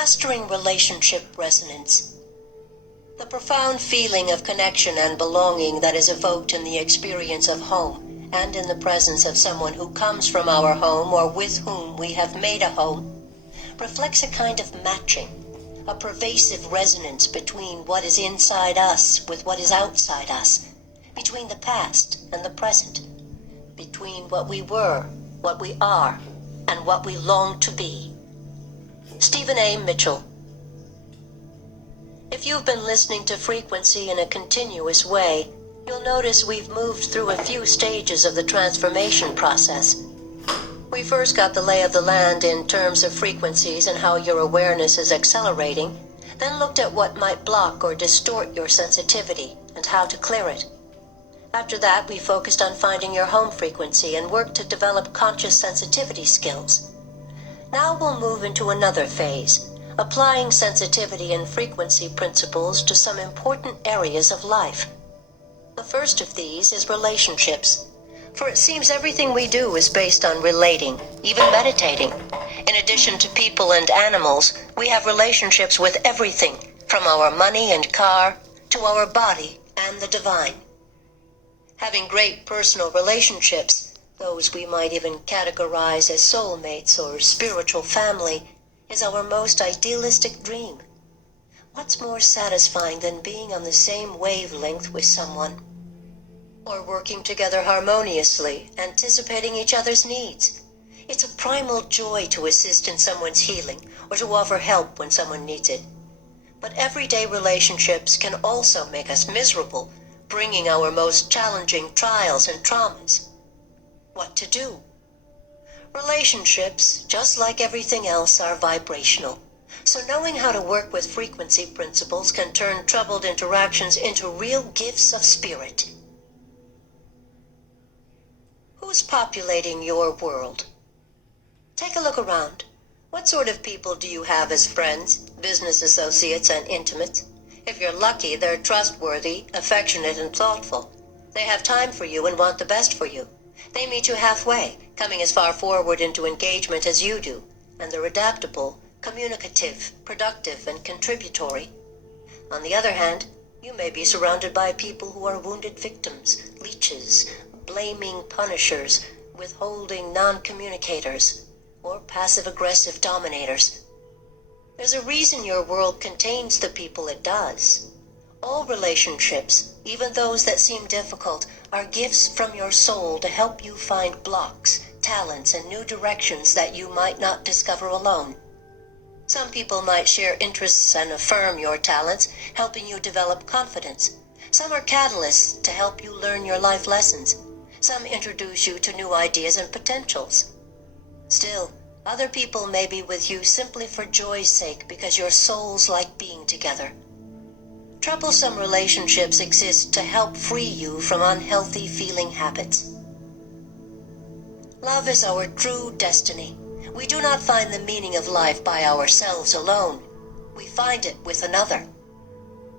Mastering relationship resonance. The profound feeling of connection and belonging that is evoked in the experience of home and in the presence of someone who comes from our home or with whom we have made a home reflects a kind of matching, a pervasive resonance between what is inside us with what is outside us, between the past and the present, between what we were, what we are, and what we long to be. Stephen A. Mitchell. If you've been listening to Frequency in a continuous way, you'll notice we've moved through a few stages of the transformation process. We first got the lay of the land in terms of frequencies and how your awareness is accelerating, then looked at what might block or distort your sensitivity and how to clear it. After that, we focused on finding your home frequency and worked to develop conscious sensitivity skills. Now we'll move into another phase, applying sensitivity and frequency principles to some important areas of life. The first of these is relationships, for it seems everything we do is based on relating, even meditating. In addition to people and animals, we have relationships with everything, from our money and car to our body and the divine. Having great personal relationships, those we might even categorize as soulmates or spiritual family, is our most idealistic dream. What's more satisfying than being on the same wavelength with someone? Or working together harmoniously, anticipating each other's needs? It's a primal joy to assist in someone's healing or to offer help when someone needs it. But everyday relationships can also make us miserable, bringing our most challenging trials and traumas. What to do? Relationships, just like everything else, are vibrational. So knowing how to work with frequency principles can turn troubled interactions into real gifts of spirit. Who's populating your world? Take a look around. What sort of people do you have as friends, business associates, and intimates? If you're lucky, they're trustworthy, affectionate, and thoughtful. They have time for you and want the best for you. They meet you halfway, coming as far forward into engagement as you do, and they're adaptable, communicative, productive, and contributory. On the other hand, you may be surrounded by people who are wounded victims, leeches, blaming punishers, withholding non-communicators, or passive-aggressive dominators. There's a reason your world contains the people it does. All relationships, even those that seem difficult, are gifts from your soul to help you find blocks, talents, and new directions that you might not discover alone. Some people might share interests and affirm your talents, helping you develop confidence. Some are catalysts to help you learn your life lessons. Some introduce you to new ideas and potentials. Still, other people may be with you simply for joy's sake because your souls like being together. Troublesome relationships exist to help free you from unhealthy feeling habits. Love is our true destiny. We do not find the meaning of life by ourselves alone. We find it with another.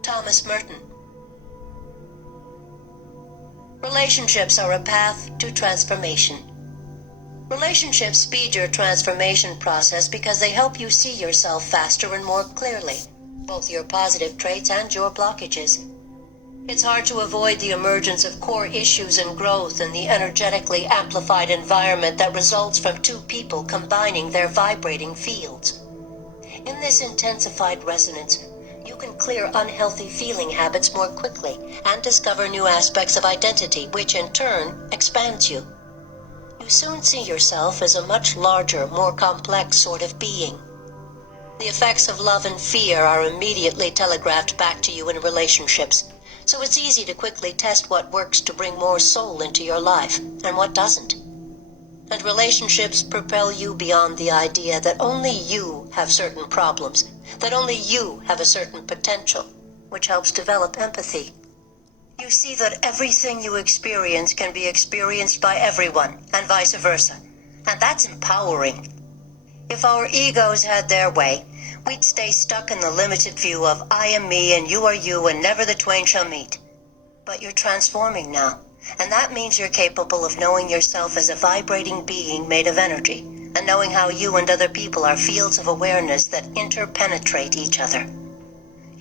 Thomas Merton. Relationships are a path to transformation. Relationships speed your transformation process because they help you see yourself faster and more clearly, both your positive traits and your blockages. It's hard to avoid the emergence of core issues and growth in the energetically amplified environment that results from two people combining their vibrating fields. In this intensified resonance, you can clear unhealthy feeling habits more quickly and discover new aspects of identity, which in turn expands you. You soon see yourself as a much larger, more complex sort of being. The effects of love and fear are immediately telegraphed back to you in relationships, so it's easy to quickly test what works to bring more soul into your life and what doesn't. And relationships propel you beyond the idea that only you have certain problems, that only you have a certain potential, which helps develop empathy. You see that everything you experience can be experienced by everyone, and vice versa, and that's empowering. If our egos had their way, we'd stay stuck in the limited view of I am me and you are you and never the twain shall meet. But you're transforming now, and that means you're capable of knowing yourself as a vibrating being made of energy, and knowing how you and other people are fields of awareness that interpenetrate each other.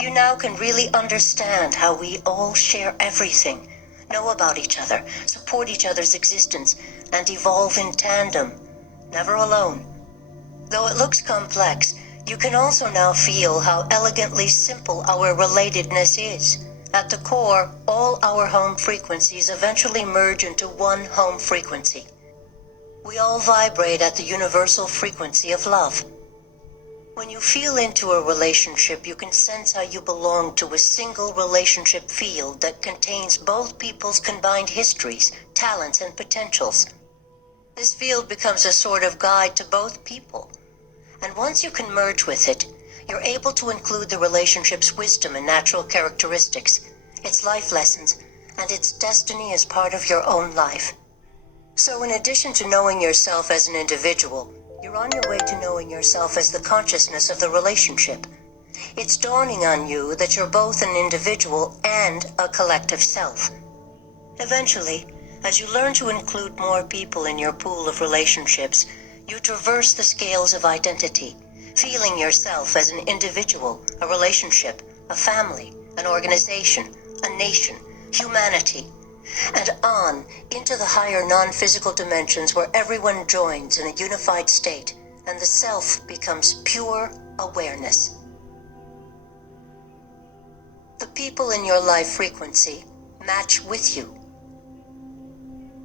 You now can really understand how we all share everything, know about each other, support each other's existence, and evolve in tandem, never alone. Though it looks complex, you can also now feel how elegantly simple our relatedness is. At the core, all our home frequencies eventually merge into one home frequency. We all vibrate at the universal frequency of love. When you feel into a relationship, you can sense how you belong to a single relationship field that contains both people's combined histories, talents, and potentials. This field becomes a sort of guide to both people. And once you can merge with it, you're able to include the relationship's wisdom and natural characteristics, its life lessons, and its destiny as part of your own life. So in addition to knowing yourself as an individual, you're on your way to knowing yourself as the consciousness of the relationship. It's dawning on you that you're both an individual and a collective self. Eventually, as you learn to include more people in your pool of relationships, you traverse the scales of identity, feeling yourself as an individual, a relationship, a family, an organization, a nation, humanity, and on into the higher non-physical dimensions where everyone joins in a unified state and the self becomes pure awareness. The people in your life frequency match with you.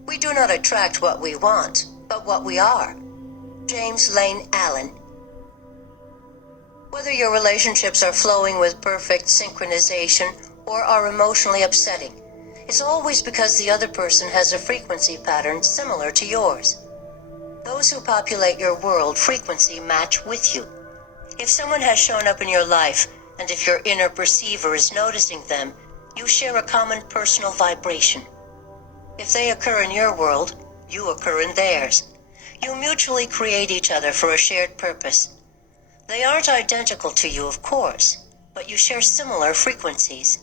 We do not attract what we want, but what we are. James Lane Allen. Whether your relationships are flowing with perfect synchronization or are emotionally upsetting, it's always because the other person has a frequency pattern similar to yours. Those who populate your world frequency match with you. If someone has shown up in your life, and if your inner perceiver is noticing them, you share a common personal vibration. If they occur in your world, you occur in theirs. You mutually create each other for a shared purpose. They aren't identical to you, of course, but you share similar frequencies.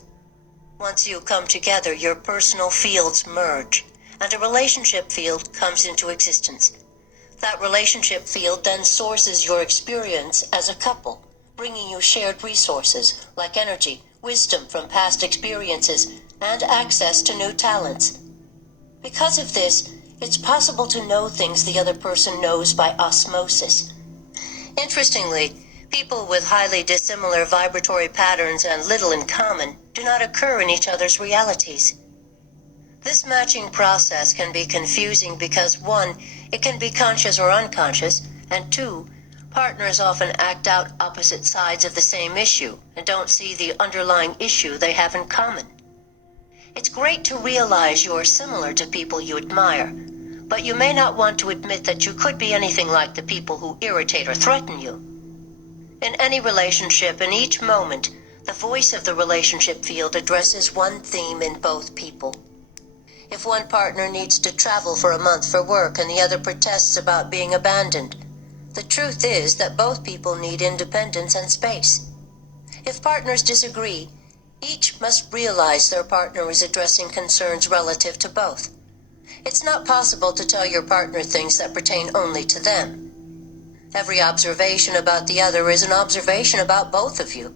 Once you come together, your personal fields merge, and a relationship field comes into existence. That relationship field then sources your experience as a couple, bringing you shared resources like energy, wisdom from past experiences, and access to new talents. Because of this, it's possible to know things the other person knows by osmosis. Interestingly, people with highly dissimilar vibratory patterns and little in common do not occur in each other's realities. This matching process can be confusing because 1, it can be conscious or unconscious, and 2, partners often act out opposite sides of the same issue and don't see the underlying issue they have in common. It's great to realize you're similar to people you admire, but you may not want to admit that you could be anything like the people who irritate or threaten you. In any relationship, in each moment, the voice of the relationship field addresses one theme in both people. If one partner needs to travel for a month for work and the other protests about being abandoned, the truth is that both people need independence and space. If partners disagree, each must realize their partner is addressing concerns relative to both. It's not possible to tell your partner things that pertain only to them. Every observation about the other is an observation about both of you.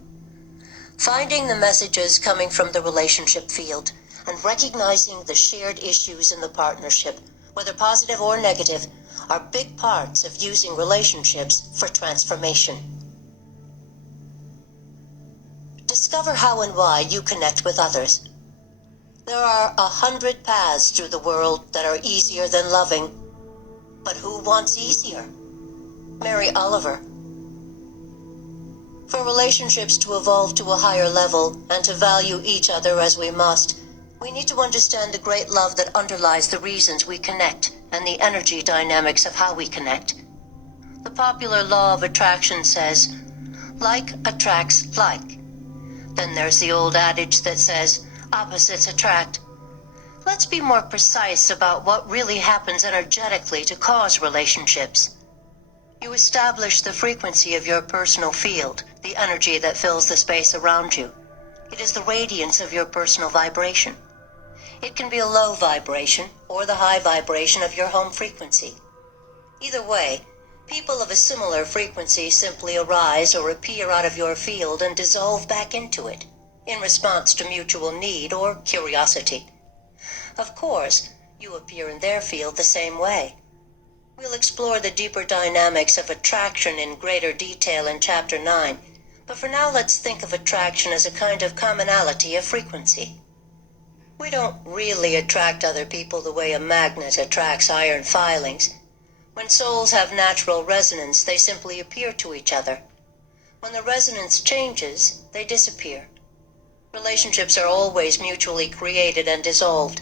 Finding the messages coming from the relationship field and recognizing the shared issues in the partnership, whether positive or negative, are big parts of using relationships for transformation. Discover how and why you connect with others. There are 100 paths through the world that are easier than loving. But who wants easier? Mary Oliver. For relationships to evolve to a higher level and to value each other as we must, we need to understand the great love that underlies the reasons we connect and the energy dynamics of how we connect. The popular law of attraction says, like attracts like. Then there's the old adage that says, opposites attract. Let's be more precise about what really happens energetically to cause relationships. You establish the frequency of your personal field, the energy that fills the space around you. It is the radiance of your personal vibration. It can be a low vibration or the high vibration of your home frequency. Either way, People of a similar frequency simply arise or appear out of your field and dissolve back into it, in response to mutual need or curiosity. Of course, you appear in their field the same way. We'll explore the deeper dynamics of attraction in greater detail in Chapter 9, but for now let's think of attraction as a kind of commonality of frequency. We don't really attract other people the way a magnet attracts iron filings. When souls have natural resonance, they simply appear to each other. When the resonance changes, they disappear. Relationships are always mutually created and dissolved.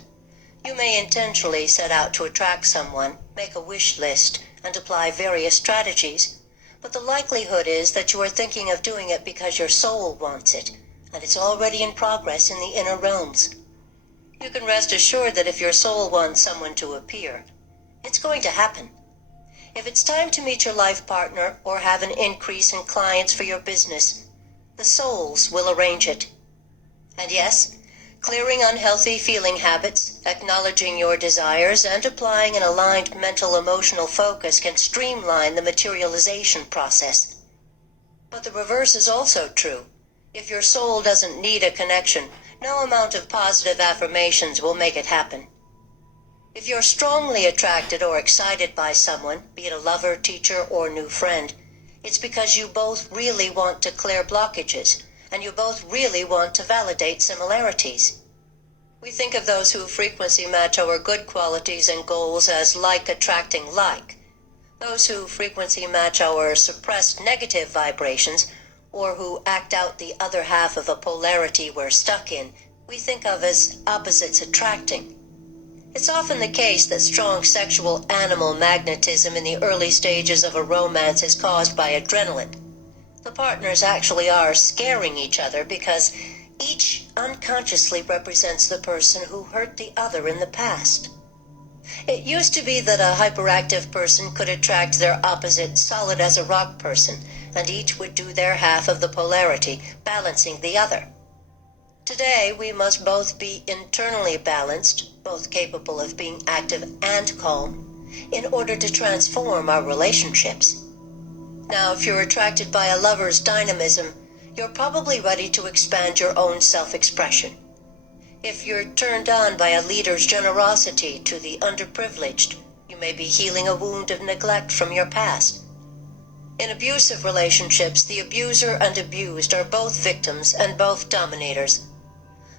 You may intentionally set out to attract someone, make a wish list, and apply various strategies, but the likelihood is that you are thinking of doing it because your soul wants it, and it's already in progress in the inner realms. You can rest assured that if your soul wants someone to appear, it's going to happen. If it's time to meet your life partner or have an increase in clients for your business, the souls will arrange it. And yes, clearing unhealthy feeling habits, acknowledging your desires, and applying an aligned mental-emotional focus can streamline the materialization process. But the reverse is also true. If your soul doesn't need a connection, no amount of positive affirmations will make it happen. If you're strongly attracted or excited by someone, be it a lover, teacher, or new friend, it's because you both really want to clear blockages, and you both really want to validate similarities. We think of those who frequency match our good qualities and goals as like attracting like. Those who frequency match our suppressed negative vibrations, or who act out the other half of a polarity we're stuck in, we think of as opposites attracting. It's often the case that strong sexual animal magnetism in the early stages of a romance is caused by adrenaline. The partners actually are scaring each other because each unconsciously represents the person who hurt the other in the past. It used to be that a hyperactive person could attract their opposite solid as a rock person, and each would do their half of the polarity, balancing the other. Today, we must both be internally balanced, both capable of being active and calm, in order to transform our relationships. Now, if you're attracted by a lover's dynamism, you're probably ready to expand your own self-expression. If you're turned on by a leader's generosity to the underprivileged, you may be healing a wound of neglect from your past. In abusive relationships, the abuser and abused are both victims and both dominators.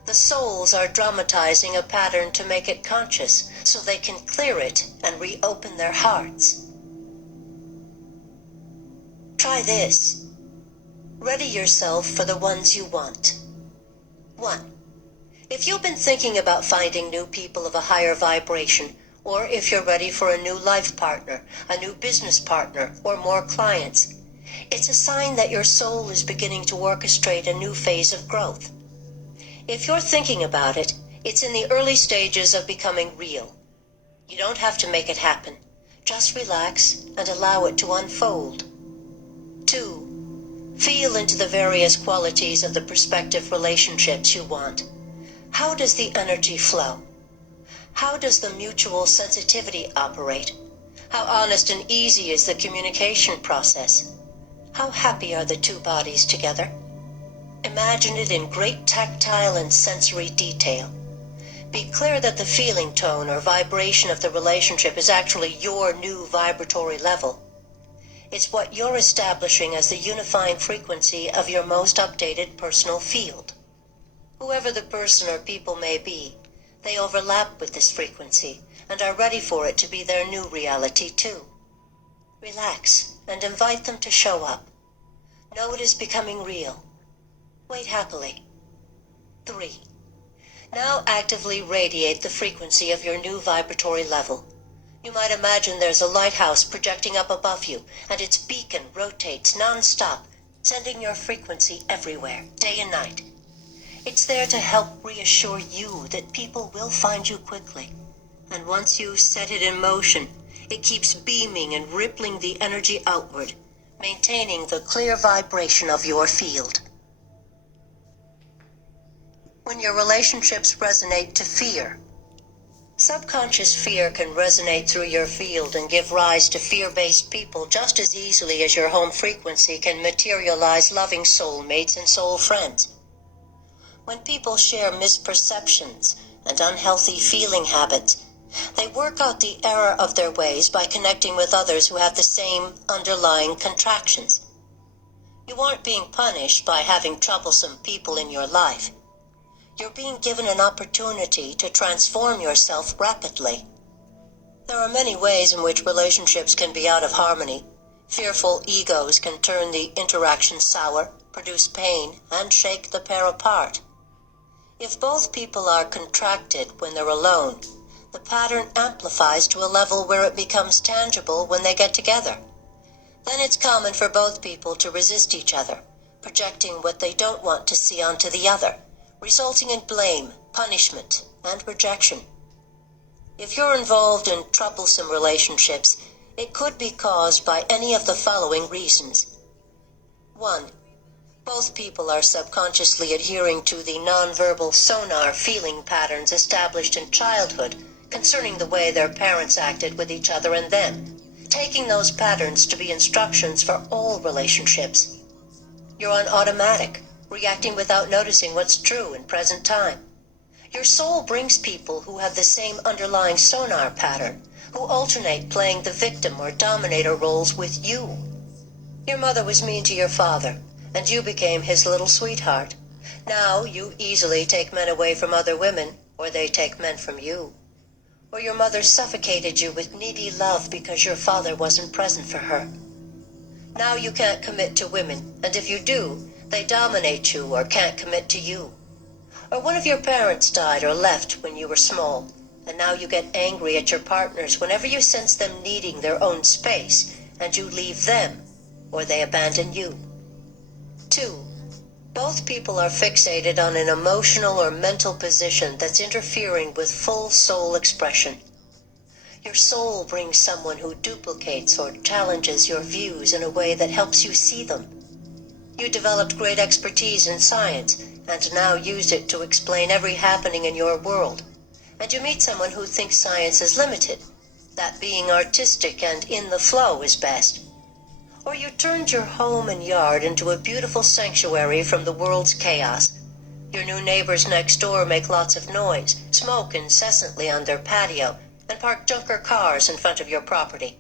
The souls are dramatizing a pattern to make it conscious, so they can clear it and reopen their hearts. Try this. Ready yourself for the ones you want. 1. If you've been thinking about finding new people of a higher vibration, or if you're ready for a new life partner, a new business partner, or more clients, it's a sign that your soul is beginning to orchestrate a new phase of growth. If you're thinking about it, it's in the early stages of becoming real. You don't have to make it happen. Just relax and allow it to unfold. 2. Feel into the various qualities of the prospective relationships you want. How does the energy flow? How does the mutual sensitivity operate? How honest and easy is the communication process? How happy are the two bodies together? Imagine it in great tactile and sensory detail. Be clear that the feeling tone or vibration of the relationship is actually your new vibratory level. It's what you're establishing as the unifying frequency of your most updated personal field. Whoever the person or people may be, they overlap with this frequency and are ready for it to be their new reality too. Relax and invite them to show up. Know it is becoming real. Wait happily. 3. Now actively radiate the frequency of your new vibratory level. You might imagine there's a lighthouse projecting up above you, and its beacon rotates non-stop, sending your frequency everywhere, day and night. It's there to help reassure you that people will find you quickly. And once you set it in motion, it keeps beaming and rippling the energy outward, maintaining the clear vibration of your field. When your relationships resonate to fear, Subconscious fear can resonate through your field and give rise to fear-based people just as easily as your home frequency can materialize loving soulmates and soul friends. When people share misperceptions and unhealthy feeling habits, they work out the error of their ways by connecting with others who have the same underlying contractions. You aren't being punished by having troublesome people in your life. You're being given an opportunity to transform yourself rapidly. There are many ways in which relationships can be out of harmony. Fearful egos can turn the interaction sour, produce pain, and shake the pair apart. If both people are contracted when they're alone, the pattern amplifies to a level where it becomes tangible when they get together. Then it's common for both people to resist each other, projecting what they don't want to see onto the other, resulting in blame, punishment, and rejection. If you're involved in troublesome relationships, it could be caused by any of the following reasons. 1. Both people are subconsciously adhering to the nonverbal sonar feeling patterns established in childhood concerning the way their parents acted with each other and them, taking those patterns to be instructions for all relationships. You're on automatic, reacting without noticing what's true in present time. Your soul brings people who have the same underlying sonar pattern, who alternate playing the victim or dominator roles with you. Your mother was mean to your father, and you became his little sweetheart. Now you easily take men away from other women, or they take men from you. Or your mother suffocated you with needy love because your father wasn't present for her. Now you can't commit to women, and if you do, they dominate you or can't commit to you. Or one of your parents died or left when you were small, and now you get angry at your partners whenever you sense them needing their own space, and you leave them, or they abandon you. 2. Both people are fixated on an emotional or mental position that's interfering with full soul expression. Your soul brings someone who duplicates or challenges your views in a way that helps you see them. You developed great expertise in science, and now use it to explain every happening in your world. And you meet someone who thinks science is limited, that being artistic and in the flow is best. Or you turned your home and yard into a beautiful sanctuary from the world's chaos. Your new neighbors next door make lots of noise, smoke incessantly on their patio, and park junker cars in front of your property.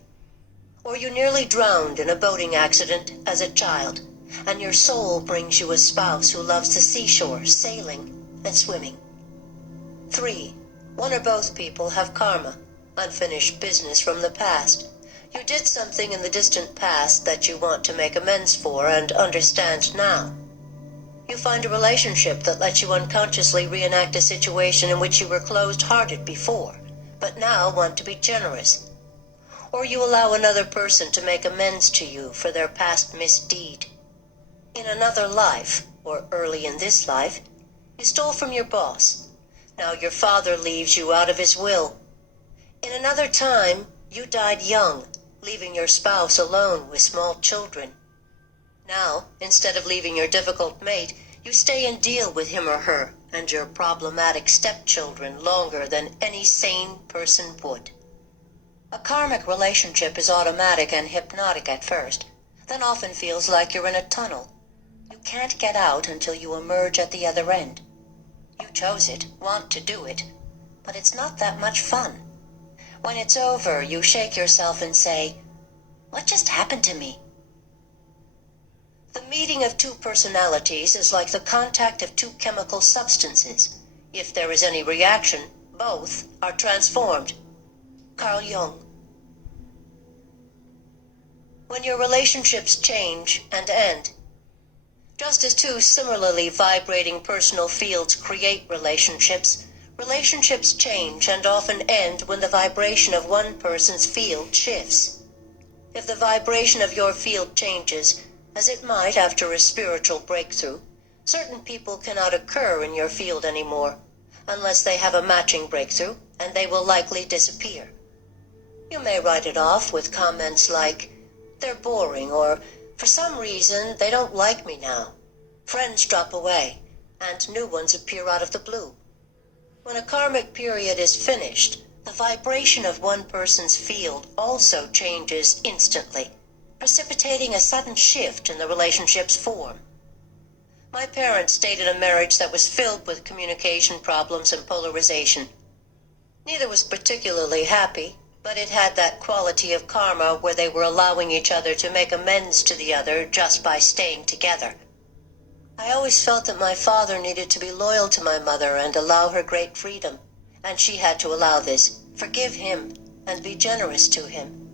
Or you nearly drowned in a boating accident as a child, and your soul brings you a spouse who loves the seashore, sailing, and swimming. 3. One or both people have karma, unfinished business from the past. You did something in the distant past that you want to make amends for and understand now. You find a relationship that lets you unconsciously reenact a situation in which you were closed-hearted before, but now want to be generous. Or you allow another person to make amends to you for their past misdeed. In another life, or early in this life, you stole from your boss. Now your father leaves you out of his will. In another time, you died young, leaving your spouse alone with small children. Now, instead of leaving your difficult mate, you stay and deal with him or her and your problematic stepchildren longer than any sane person would. A karmic relationship is automatic and hypnotic at first, then often feels like you're in a tunnel. You can't get out until you emerge at the other end. You chose it, want to do it, but it's not that much fun. When it's over, you shake yourself and say, "What just happened to me?" The meeting of two personalities is like the contact of two chemical substances. If there is any reaction, both are transformed. Carl Jung. When your relationships change and end. Just as two similarly vibrating personal fields create relationships, relationships change and often end when the vibration of one person's field shifts. If the vibration of your field changes, as it might after a spiritual breakthrough, certain people cannot occur in your field anymore, unless they have a matching breakthrough, and they will likely disappear. You may write it off with comments like, "They're boring," or, "For some reason, they don't like me now." Friends drop away, and new ones appear out of the blue. When a karmic period is finished, The vibration of one person's field also changes instantly, precipitating a sudden shift in the relationship's form. My parents dated a marriage that was filled with communication problems and polarization. Neither was particularly happy, but it had that quality of karma where they were allowing each other to make amends to the other just by staying together. I always felt that my father needed to be loyal to my mother and allow her great freedom, and she had to allow this, forgive him, and be generous to him.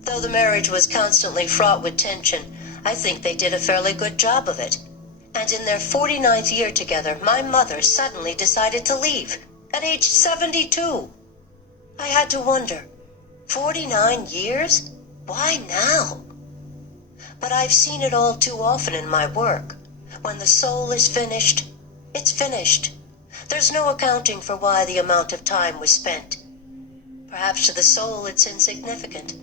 Though the marriage was constantly fraught with tension, I think they did a fairly good job of it. And in their 49th year together, my mother suddenly decided to leave, at age 72. I had to wonder, 49 years? Why now? But I've seen it all too often in my work. When the soul is finished, it's finished. There's no accounting for why the amount of time was spent. Perhaps to the soul it's insignificant.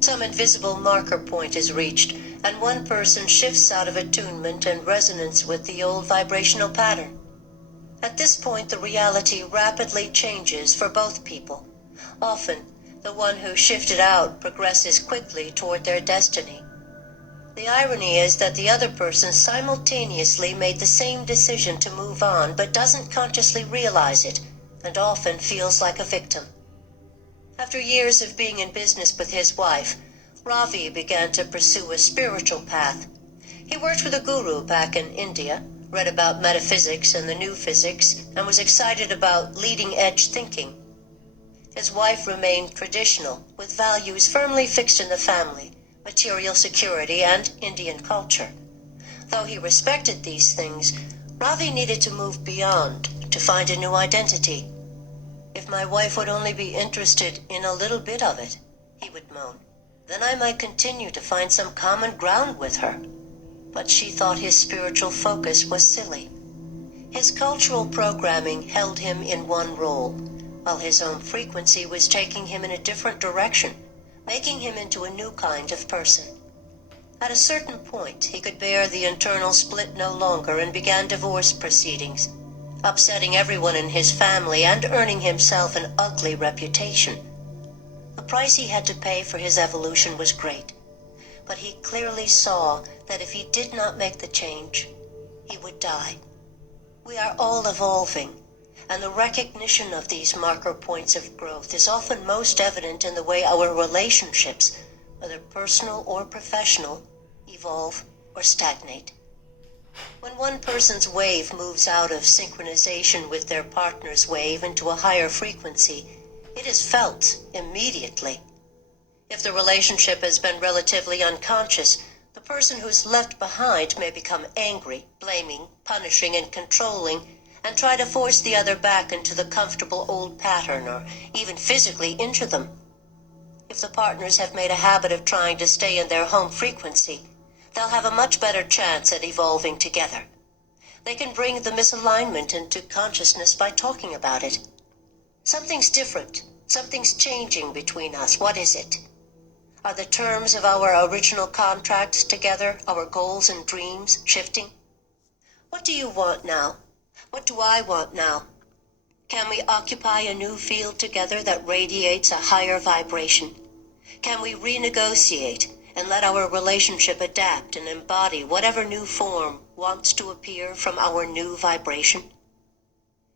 Some invisible marker point is reached, and one person shifts out of attunement and resonance with the old vibrational pattern. At this point, the reality rapidly changes for both people. Often, the one who shifted out progresses quickly toward their destiny. The irony is that the other person simultaneously made the same decision to move on, but doesn't consciously realize it, and often feels like a victim. After years of being in business with his wife, Ravi began to pursue a spiritual path. He worked with a guru back in India, read about metaphysics and the new physics, and was excited about leading-edge thinking. His wife remained traditional, with values firmly fixed in the family, material security, and Indian culture. Though he respected these things, Ravi needed to move beyond to find a new identity. If my wife would only be interested in a little bit of it, he would moan, then I might continue to find some common ground with her. But she thought his spiritual focus was silly. His cultural programming held him in one role, while his own frequency was taking him in a different direction, making him into a new kind of person. At a certain point, he could bear the internal split no longer and began divorce proceedings, upsetting everyone in his family and earning himself an ugly reputation. The price he had to pay for his evolution was great, but he clearly saw that if he did not make the change, he would die. We are all evolving, and the recognition of these marker points of growth is often most evident in the way our relationships, whether personal or professional, evolve or stagnate. When one person's wave moves out of synchronization with their partner's wave into a higher frequency, it is felt immediately. If the relationship has been relatively unconscious, the person who's left behind may become angry, blaming, punishing, and controlling, and try to force the other back into the comfortable old pattern or even physically injure them. If the partners have made a habit of trying to stay in their home frequency, they'll have a much better chance at evolving together. They can bring the misalignment into consciousness by talking about it. Something's different. Something's changing between us. What is it? Are the terms of our original contracts together, our goals and dreams, shifting? What do you want now? What do I want now? Can we occupy a new field together that radiates a higher vibration? Can we renegotiate and let our relationship adapt and embody whatever new form wants to appear from our new vibration?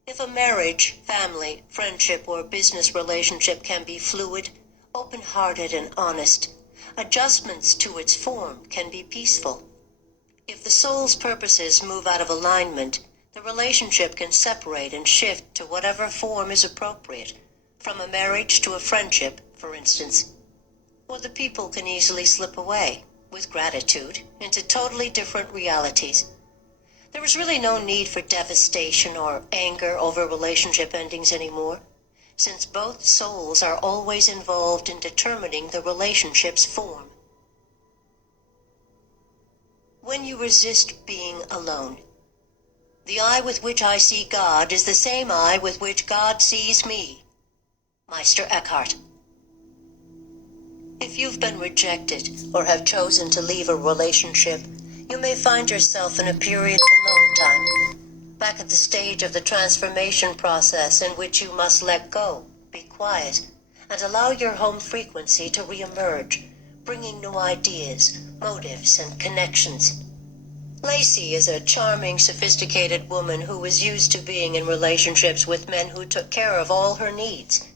If a marriage, family, friendship, or business relationship can be fluid, open-hearted, and honest, adjustments to its form can be peaceful. If the soul's purposes move out of alignment, the relationship can separate and shift to whatever form is appropriate, from a marriage to a friendship, for instance. Or the people can easily slip away, with gratitude, into totally different realities. There is really no need for devastation or anger over relationship endings anymore, since both souls are always involved in determining the relationship's form. When you resist being alone. The eye with which I see God is the same eye with which God sees me. Meister Eckhart. If you've been rejected or have chosen to leave a relationship, you may find yourself in a period of alone time, back at the stage of the transformation process in which you must let go, be quiet, and allow your home frequency to re-emerge, bringing new ideas, motives, and connections. Lacey is a charming, sophisticated woman who was used to being in relationships with men who took care of all her needs.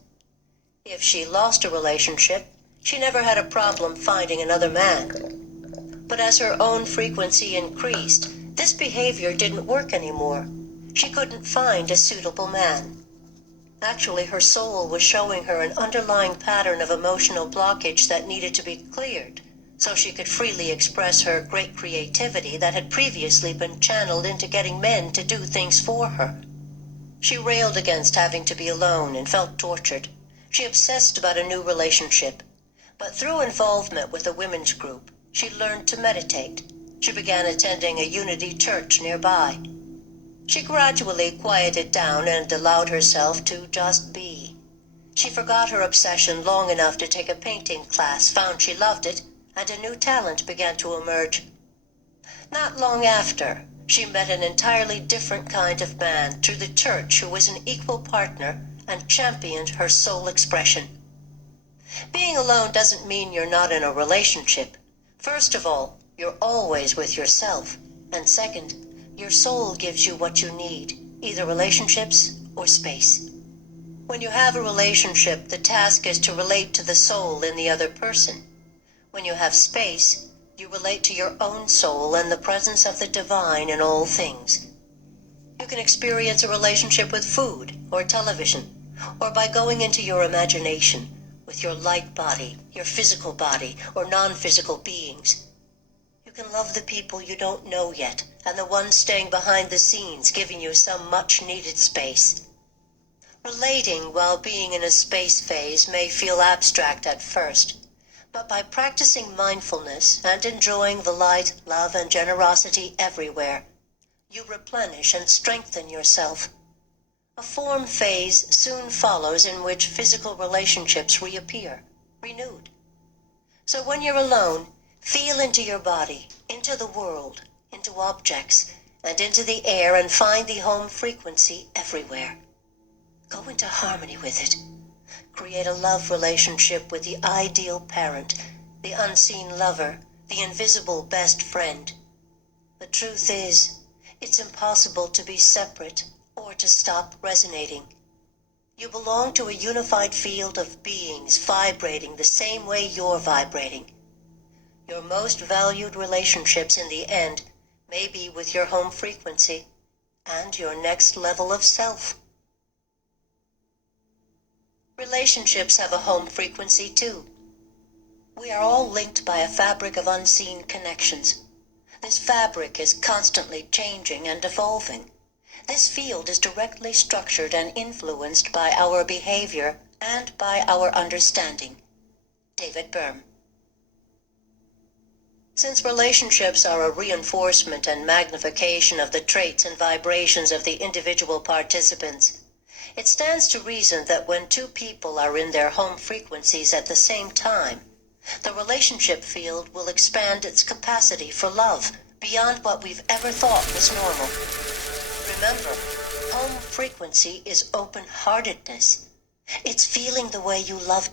If she lost a relationship, she never had a problem finding another man. But as her own frequency increased, this behavior didn't work anymore. She couldn't find a suitable man. Actually, her soul was showing her an underlying pattern of emotional blockage that needed to be cleared, so she could freely express her great creativity that had previously been channeled into getting men to do things for her. She railed against having to be alone and felt tortured. She obsessed about a new relationship. But through involvement with a women's group, she learned to meditate. She began attending a Unity church nearby. She gradually quieted down and allowed herself to just be. She forgot her obsession long enough to take a painting class, found she loved it, and a new talent began to emerge. Not long after, she met an entirely different kind of man through the church who was an equal partner and championed her soul expression. Being alone doesn't mean you're not in a relationship. First of all, you're always with yourself. And second, your soul gives you what you need, either relationships or space. When you have a relationship, the task is to relate to the soul in the other person. When you have space, you relate to your own soul and the presence of the divine in all things. You can experience a relationship with food or television, or by going into your imagination with your light body, your physical body, or non-physical beings. You can love the people you don't know yet, and the ones staying behind the scenes giving you some much-needed space. Relating while being in a space phase may feel abstract at first, but by practicing mindfulness and enjoying the light, love, and generosity everywhere, you replenish and strengthen yourself. A form phase soon follows in which physical relationships reappear, renewed. So when you're alone, feel into your body, into the world, into objects, and into the air, and find the home frequency everywhere. Go into harmony with it. Create a love relationship with the ideal parent, the unseen lover, the invisible best friend. The truth is, it's impossible to be separate or to stop resonating. You belong to a unified field of beings vibrating the same way you're vibrating. Your most valued relationships in the end may be with your home frequency and your next level of self. Relationships have a home frequency too. We are all linked by a fabric of unseen connections. This fabric is constantly changing and evolving. This field is directly structured and influenced by our behavior and by our understanding. David Bohm. Since relationships are a reinforcement and magnification of the traits and vibrations of the individual participants, it stands to reason that when two people are in their home frequencies at the same time, the relationship field will expand its capacity for love beyond what we've ever thought was normal. Remember, home frequency is open-heartedness. It's feeling the way you love to